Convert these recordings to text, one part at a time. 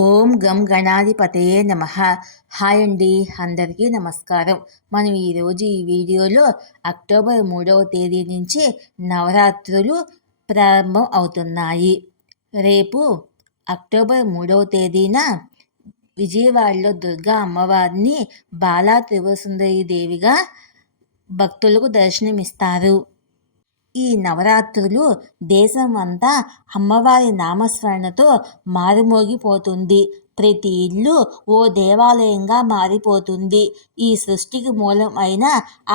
ఓం గం గణాధిపతయే నమః. హాయ్ అండి, అందరికీ నమస్కారం. మనం ఈరోజు ఈ వీడియోలో అక్టోబర్ 3వ తేదీ నుంచి నవరాత్రులు ప్రారంభం అవుతున్నాయి. రేపు అక్టోబర్ 3వ తేదీన విజయవాడలో దుర్గా అమ్మవారిని బాలా త్రిపురసుందరి దేవిగా భక్తులకు దర్శనమిస్తారు. ఈ నవరాత్రులు దేశం అంతా అమ్మవారి నామస్మరణతో మారుమోగిపోతుంది. ప్రతి ఇల్లు ఓ దేవాలయంగా మారిపోతుంది. ఈ సృష్టికి మూలం అయిన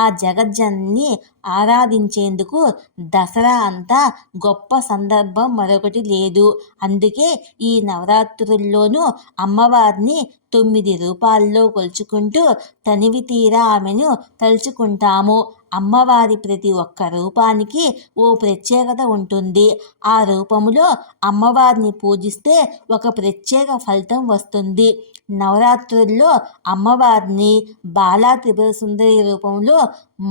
ఆ జగజ్జనని ఆరాధించేందుకు దసరా అంతా గొప్ప సందర్భం మరొకటి లేదు. అందుకే ఈ నవరాత్రుల్లోనూ అమ్మవారిని 9 రూపాల్లో కొలుచుకుంటూ తనివి తీరా ఆమెను తలుచుకుంటాము. అమ్మవారి ప్రతి ఒక్క రూపానికి ఓ ప్రత్యేకత ఉంటుంది. ఆ రూపములో అమ్మవారిని పూజిస్తే ఒక ప్రత్యేక ఫలితం వస్తుంది. నవరాత్రుల్లో అమ్మవారిని బాలా త్రిపురసుందరి రూపంలో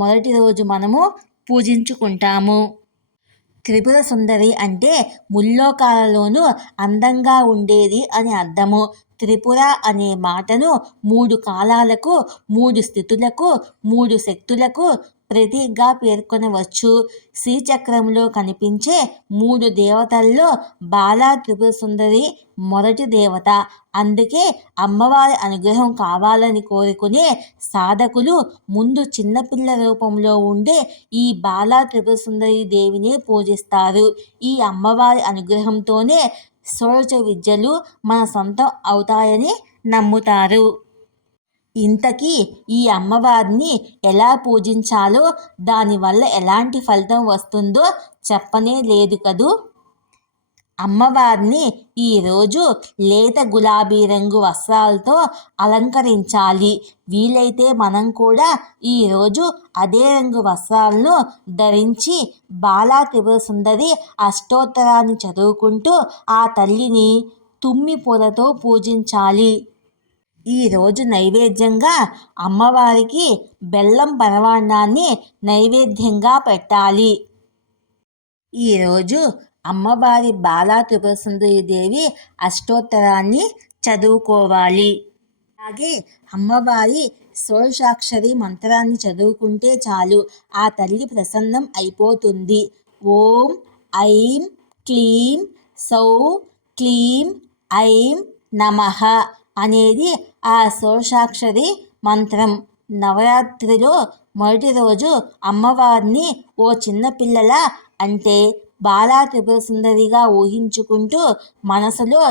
మొదటి రోజు మనము పూజించుకుంటాము. త్రిపుర సుందరి అంటే ముల్లోకాలలోనూ అందంగా ఉండేది అని అర్థము. త్రిపుర అనే మాటను 3 కాలాలకు, 3 స్థితులకు, 3 శక్తులకు ప్రతీకగా పేర్కొనవచ్చు. శ్రీచక్రంలో కనిపించే 3 దేవతల్లో బాలా త్రిపుర సుందరి మొదటి దేవత. అందుకే అమ్మవారి అనుగ్రహం కావాలని కోరుకునే సాధకులు ముందు చిన్నపిల్ల రూపంలో ఉండే ఈ బాలా త్రిపుర సుందరి దేవిని పూజిస్తారు. ఈ అమ్మవారి అనుగ్రహంతోనే షోడశ విద్యలు మన సొంతం అవుతాయని నమ్ముతారు. ఇంతకీ ఈ అమ్మవారిని ఎలా పూజించాలో, దానివల్ల ఎలాంటి ఫలితం వస్తుందో చెప్పనే లేదు కదూ. అమ్మవారిని ఈరోజు లేత గులాబీ రంగు వస్త్రాలతో అలంకరించాలి. వీలైతే మనం కూడా ఈరోజు అదే రంగు వస్త్రాలను ధరించి బాలా త్రిపుర సుందరి అష్టోత్తరాన్ని చదువుకుంటూ ఆ తల్లిని తుమ్మి పూలతో పూజించాలి. ఈరోజు నైవేద్యంగా అమ్మవారికి బెల్లం పరమాన్నాన్ని నైవేద్యంగా పెట్టాలి. ఈరోజు అమ్మవారి బాలా త్రిపురసుందరి దేవి అష్టోత్తరాన్ని చదువుకోవాలి. అలాగే అమ్మవారి షోడశాక్షరి మంత్రాన్ని చదువుకుంటే చాలు, ఆ తల్లి ప్రసన్నం అయిపోతుంది. ఓం ఐం క్లీం సౌ క్లీం ఐం నమః అనేది ఆ షోడశాక్షరి మంత్రం. నవరాత్రిలో మొదటి రోజు అమ్మవారిని ఓ చిన్నపిల్లల అంటే బాలా త్రిపుర సుందరిగా ఊహించుకుంటూ మనసులో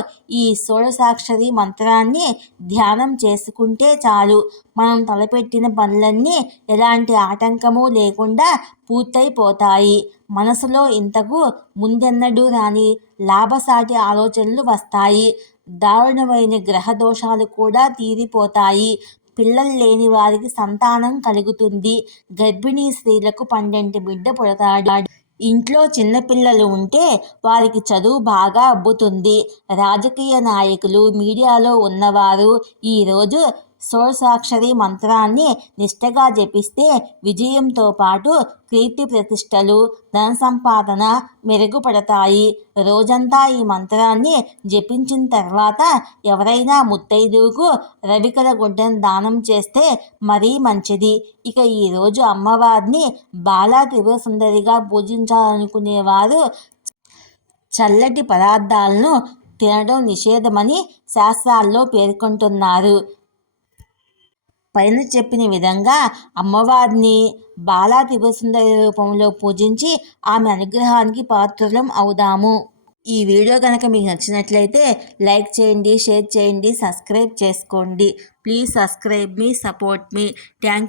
ఈ షోడశాక్షరి మంత్రాన్ని ధ్యానం చేసుకుంటే చాలు, మనం తలపెట్టిన పనులన్నీ ఎలాంటి ఆటంకము లేకుండా పూర్తయిపోతాయి. మనసులో ఇంతకు ముందెన్నడూ రాని లాభసాటి ఆలోచనలు వస్తాయి. దారుణమైన గ్రహ దోషాలు కూడా తీరిపోతాయి. పిల్లలు లేని వారికి సంతానం కలుగుతుంది. గర్భిణీ స్త్రీలకు 12 బిడ్డ పుడతాడు. ఇంట్లో చిన్నపిల్లలు ఉంటే వారికి చదువు బాగా అబ్బుతుంది. రాజకీయ నాయకులు, మీడియాలో ఉన్నవారు ఈరోజు షోడశాక్షరి మంత్రాన్ని నిష్టగా జపిస్తే విజయంతో పాటు కీర్తి ప్రతిష్టలు, ధన సంపాదన మెరుగుపడతాయి. రోజంతా ఈ మంత్రాన్ని జపించిన తర్వాత ఎవరైనా ముత్తైదువుకు రవికల గుడ్డను దానం చేస్తే మరీ మంచిది. ఇక ఈరోజు అమ్మవారిని బాలా త్రిపుర సుందరిగా పూజించాలనుకునేవారు చల్లటి పదార్థాలను తినడం నిషేధమని శాస్త్రాల్లో పేర్కొంటున్నారు. పైన చెప్పిన విధంగా అమ్మవారిని బాలా త్రిపుర సుందరి రూపంలో పూజించి ఆమె అనుగ్రహానికి పాత్రులం అవుదాము. ఈ వీడియో కనుక మీకు నచ్చినట్లయితే లైక్ చేయండి, షేర్ చేయండి, సబ్స్క్రైబ్ చేసుకోండి. Please subscribe me, support me. Thank you.